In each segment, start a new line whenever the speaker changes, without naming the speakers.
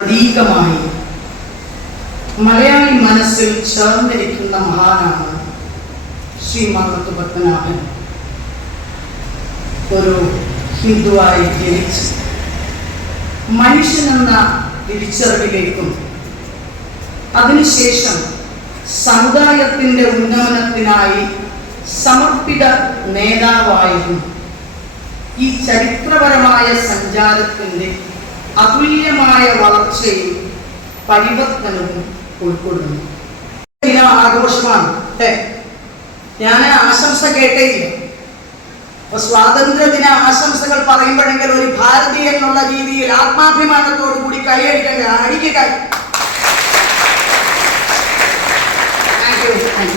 പ്രതീകമായി മലയാളി മനസ്സിൽ ചേർന്നിരിക്കുന്ന മഹാനാണ് ശ്രീ ഒരു ഹിന്ദുവായി ജനിച്ച് മനുഷ്യനെന്ന തിരിച്ചറിവിലേക്കും അതിനുശേഷം സമുദായത്തിന്റെ ഉന്നമനത്തിനായി സമർപ്പിത നേതാവായിരുന്നു. ഈ ചരിത്രപരമായ സഞ്ചാരത്തിന്റെ അതുല്യമായ വളർച്ചയും പരിവർത്തനവും ഉൾക്കൊള്ളുന്നു. ആഘോഷമാണ്. അല്ലേ ഞാൻ ആശംസ കേട്ടേയില്ല അപ്പൊ സ്വാതന്ത്ര്യ ദിന ആശംസകൾ പറയുമ്പോഴെങ്കിൽ ഒരു ഭാരതീയൻ എന്നുള്ള രീതിയിൽ ആത്മാഭിമാനത്തോടു കൂടി you, thank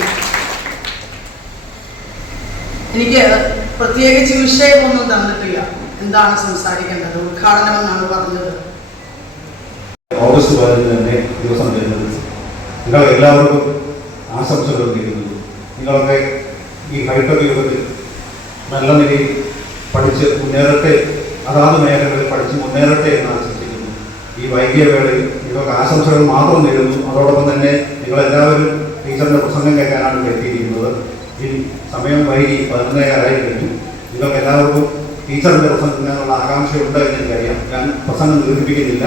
എനിക്ക് പ്രത്യേകിച്ച് വിഷയമൊന്നും തന്നിട്ടില്ല. എന്താണ് സംസാരിക്കേണ്ടത്? ഉദ്ഘാടനം എന്നാണ് പറഞ്ഞത്.
ഓഗസ്റ്റ് പതിനഞ്ച് തന്നെ ദിവസം നിങ്ങൾ എല്ലാവർക്കും ആശംസകൾ നേരുന്നു നിങ്ങളൊക്കെ ഈ ഹൈടെക് യുഗത്തിൽ നല്ല നിലയിൽ പഠിച്ച് മുന്നേറട്ടെ അതാത് മേഖലകളിൽ പഠിച്ച് മുന്നേറട്ടെ എന്ന് ആശംസിക്കുന്നു. ഈ വൈകിയ വേളയിൽ നിങ്ങൾക്ക് ആശംസകൾ മാത്രം നേരുന്നു. അതോടൊപ്പം തന്നെ നിങ്ങളെല്ലാവരും ടീച്ചറിന്റെ പ്രസംഗം കേൾക്കാനാണ് എത്തിയിരിക്കുന്നത് ഈ സമയം വൈകി പതിനൊന്നേകാലായി കഴിഞ്ഞു. നിങ്ങൾക്ക് എല്ലാവർക്കും ടീച്ചറിന്റെ പ്രസംഗത്തിനുള്ള ആകാംക്ഷയുണ്ട് എന്ന് എനിക്കറിയാം. ഞാൻ പ്രസംഗം ദീർഘിപ്പിക്കുന്നില്ല